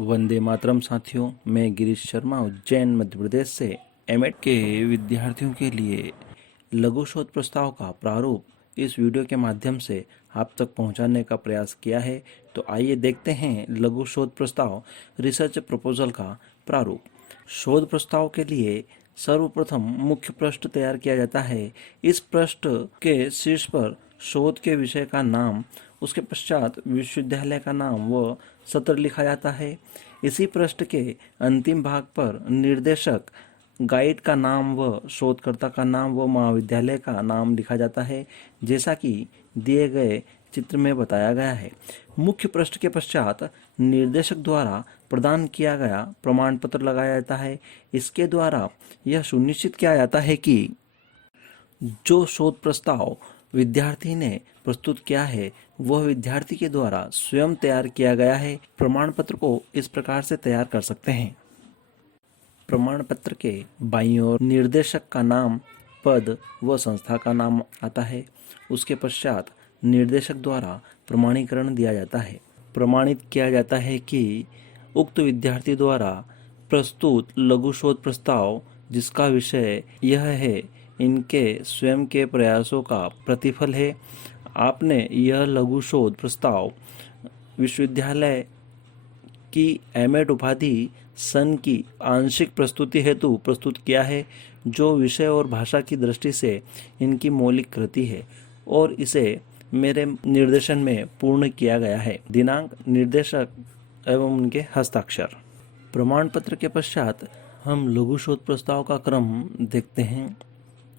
वंदे मातरम साथियों, मैं गिरीश शर्मा उज्जैन मध्य प्रदेश से एमएड के विद्यार्थियों के लिए लघु शोध प्रस्ताव का प्रारूप इस वीडियो के माध्यम से आप तक पहुंचाने का प्रयास किया है। तो आइए देखते हैं लघु शोध प्रस्ताव रिसर्च प्रपोजल का प्रारूप। शोध प्रस्ताव के लिए सर्वप्रथम मुख्य पृष्ठ तैयार किया जाता है। इस पृष्ठ के शीर्ष पर शोध के विषय का नाम, उसके पश्चात विश्वविद्यालय का नाम व सत्र लिखा जाता है। इसी पृष्ठ के अंतिम भाग पर निर्देशक, गाइड का नाम व शोधकर्ता का नाम व महाविद्यालय का नाम लिखा जाता है, जैसा कि दिए गए चित्र में बताया गया है। मुख्य पृष्ठ के पश्चात निर्देशक द्वारा प्रदान किया गया प्रमाण पत्र लगाया जाता है। इसके द्वारा यह सुनिश्चित किया जाता है कि जो शोध प्रस्ताव विद्यार्थी ने प्रस्तुत किया है वह विद्यार्थी के द्वारा स्वयं तैयार किया गया है। प्रमाण पत्र को इस प्रकार से तैयार कर सकते हैं। प्रमाण पत्र के बाईं ओर निर्देशक का नाम, पद व संस्था का नाम आता है। उसके पश्चात निर्देशक द्वारा प्रमाणीकरण दिया जाता है। प्रमाणित किया जाता है कि उक्त विद्यार्थी द्वारा प्रस्तुत लघु शोध प्रस्ताव, जिसका विषय यह है, इनके स्वयं के प्रयासों का प्रतिफल है। आपने यह लघु शोध प्रस्ताव विश्वविद्यालय की एमएड उपाधि सन की आंशिक प्रस्तुति हेतु प्रस्तुत किया है, जो विषय और भाषा की दृष्टि से इनकी मौलिक कृति है और इसे मेरे निर्देशन में पूर्ण किया गया है। दिनांक, निर्देशक एवं उनके हस्ताक्षर। प्रमाण पत्र के पश्चात हम लघु शोध प्रस्ताव का क्रम देखते हैं।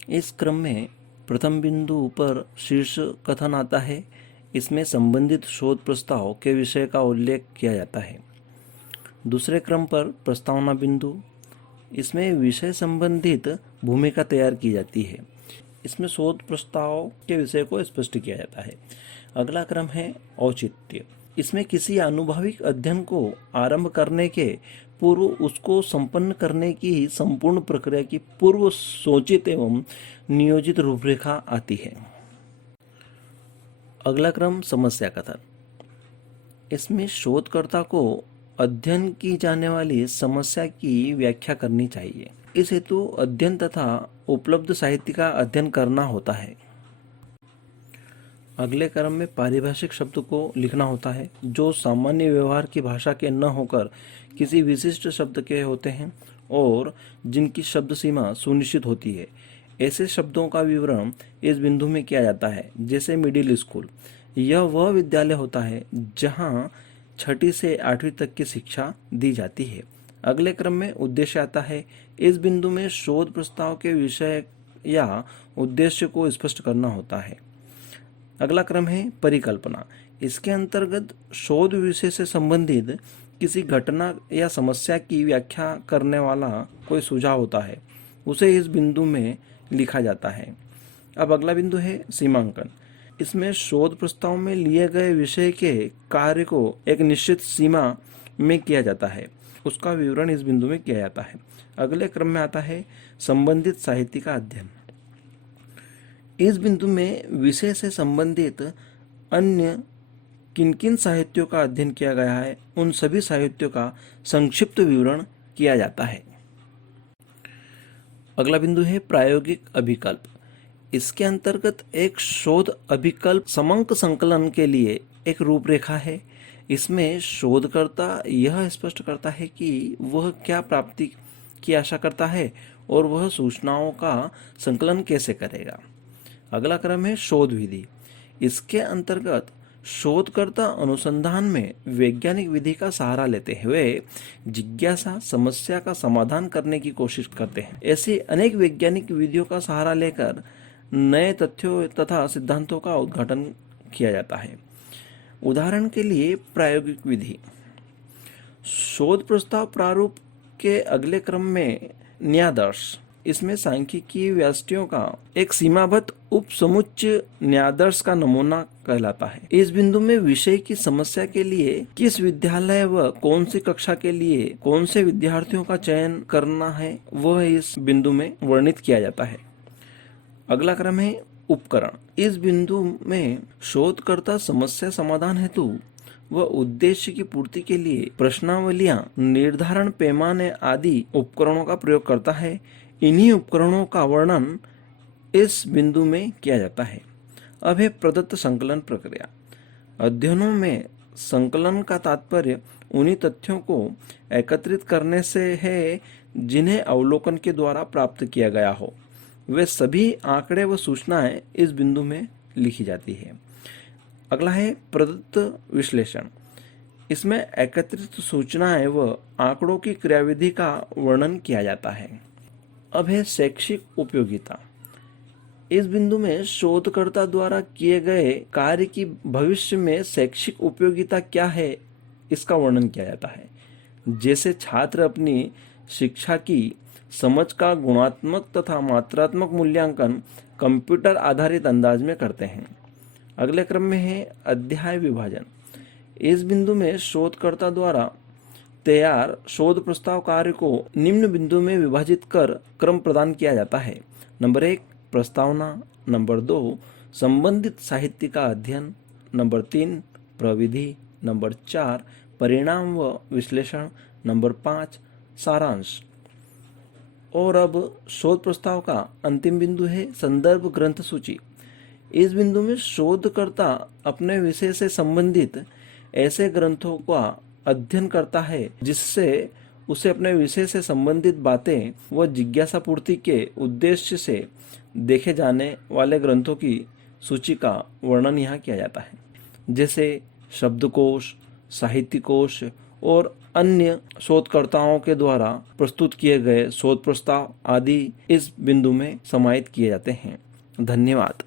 इस क्रम में प्रथम बिंदु पर शीर्ष कथन आता है। इसमें संबंधित शोध प्रस्ताव के विषय का उल्लेख किया जाता है। दूसरे क्रम पर प्रस्तावना बिंदु, इसमें विषय संबंधित भूमिका तैयार की जाती है। इसमें शोध प्रस्ताव के विषय को स्पष्ट किया जाता है। अगला क्रम है औचित्य। इसमें किसी आनुभविक अध्ययन को आरंभ करने के पूर्व उसको संपन्न करने की संपूर्ण प्रक्रिया की पूर्व सोचित एवं नियोजित रूपरेखा आती है। अगला क्रम समस्या कथन। इसमें शोधकर्ता को अध्ययन की जाने वाली समस्या की व्याख्या करनी चाहिए। इस हेतु अध्ययन तथा उपलब्ध साहित्य का अध्ययन करना होता है। अगले क्रम में पारिभाषिक शब्द को लिखना होता है, जो सामान्य व्यवहार की भाषा के न होकर किसी विशिष्ट शब्द के होते हैं और जिनकी शब्द सीमा सुनिश्चित होती है। ऐसे शब्दों का विवरण इस बिंदु में किया जाता है, जैसे मिडिल स्कूल। यह वह विद्यालय होता है जहां 6ठी से 8वीं तक की शिक्षा दी जाती है। अगले क्रम में उद्देश्य आता है। इस बिंदु में शोध प्रस्ताव के विषय या उद्देश्य को स्पष्ट करना होता है। अगला क्रम है परिकल्पना। इसके अंतर्गत शोध विषय से संबंधित किसी घटना या समस्या की व्याख्या करने वाला कोई सुझाव होता है, उसे इस बिंदु में लिखा जाता है। अब अगला बिंदु है सीमांकन। इसमें शोध प्रस्ताव में लिए गए विषय के कार्य को एक निश्चित सीमा में किया जाता है, उसका विवरण इस बिंदु में किया जाता है। अगले क्रम में आता है संबंधित साहित्य का अध्ययन। इस बिंदु में विषय से संबंधित अन्य किन किन साहित्यों का अध्ययन किया गया है, उन सभी साहित्यों का संक्षिप्त विवरण किया जाता है। अगला बिंदु है प्रायोगिक अभिकल्प। इसके अंतर्गत एक शोध अभिकल्प समंक संकलन के लिए एक रूपरेखा है। इसमें शोधकर्ता यह स्पष्ट करता है कि वह क्या प्राप्ति की आशा करता है और वह सूचनाओं का संकलन कैसे करेगा। अगला क्रम है शोध विधि। इसके अंतर्गत शोधकर्ता अनुसंधान में वैज्ञानिक विधि का सहारा लेते हुए जिज्ञासा समस्या का समाधान करने की कोशिश करते हैं। ऐसी अनेक वैज्ञानिक विधियों का सहारा लेकर नए तथ्यों तथा सिद्धांतों का उद्घाटन किया जाता है। उदाहरण के लिए प्रायोगिक विधि। शोध प्रस्ताव प्रारूप के अगले क्रम में न्यायादर्श। इसमें सांख्यिकीय व्यष्टियों का एक सीमाबद्ध उपसमुच्चय न्यायादर्श का नमूना कहलाता है। इस बिंदु में विषय की समस्या के लिए किस विद्यालय व कौन सी कक्षा के लिए कौन से विद्यार्थियों का चयन करना है, वह इस बिंदु में वर्णित किया जाता है। अगला क्रम है उपकरण। इस बिंदु में शोधकर्ता समस्या समाधान हेतु व उद्देश्य की पूर्ति के लिए प्रश्नावलियां, निर्धारण, पैमाने आदि उपकरणों का प्रयोग करता है। इन्हीं उपकरणों का वर्णन इस बिंदु में किया जाता है। अब है प्रदत्त संकलन प्रक्रिया। अध्ययनों में संकलन का तात्पर्य उन्हीं तथ्यों को एकत्रित करने से है जिन्हें अवलोकन के द्वारा प्राप्त किया गया हो। वे सभी आंकड़े व सूचनाएं इस बिंदु में लिखी जाती है। अगला है प्रदत्त विश्लेषण। इसमें एकत्रित सूचनाएं व आंकड़ों की क्रियाविधि का वर्णन किया जाता है। अब है शैक्षिक उपयोगिता। इस बिंदु में शोधकर्ता द्वारा किए गए कार्य की भविष्य में शैक्षिक उपयोगिता क्या है, इसका वर्णन किया जाता है। जैसे छात्र अपनी शिक्षा की समझ का गुणात्मक तथा मात्रात्मक मूल्यांकन कंप्यूटर आधारित अंदाज में करते हैं। अगले क्रम में है अध्याय विभाजन। इस बिंदु में शोधकर्ता द्वारा तैयार शोध प्रस्ताव कार्य को निम्न बिंदु में विभाजित कर क्रम प्रदान किया जाता है। नंबर 1 प्रस्तावना, नंबर 2 संबंधित साहित्य का अध्ययन, नंबर 3 प्रविधि, नंबर 4 परिणाम व विश्लेषण, नंबर 5 सारांश। और अब शोध प्रस्ताव का अंतिम बिंदु है संदर्भ ग्रंथ सूची। इस बिंदु में शोधकर्ता अपने विषय से संबंधित ऐसे ग्रंथों का अध्ययन करता है जिससे उसे अपने विषय से संबंधित बातें व जिज्ञासा पूर्ति के उद्देश्य से देखे जाने वाले ग्रंथों की सूची का वर्णन यहाँ किया जाता है। जैसे शब्दकोश, साहित्यकोश और अन्य शोधकर्ताओं के द्वारा प्रस्तुत किए गए शोध प्रस्ताव आदि इस बिंदु में समाहित किए जाते हैं। धन्यवाद।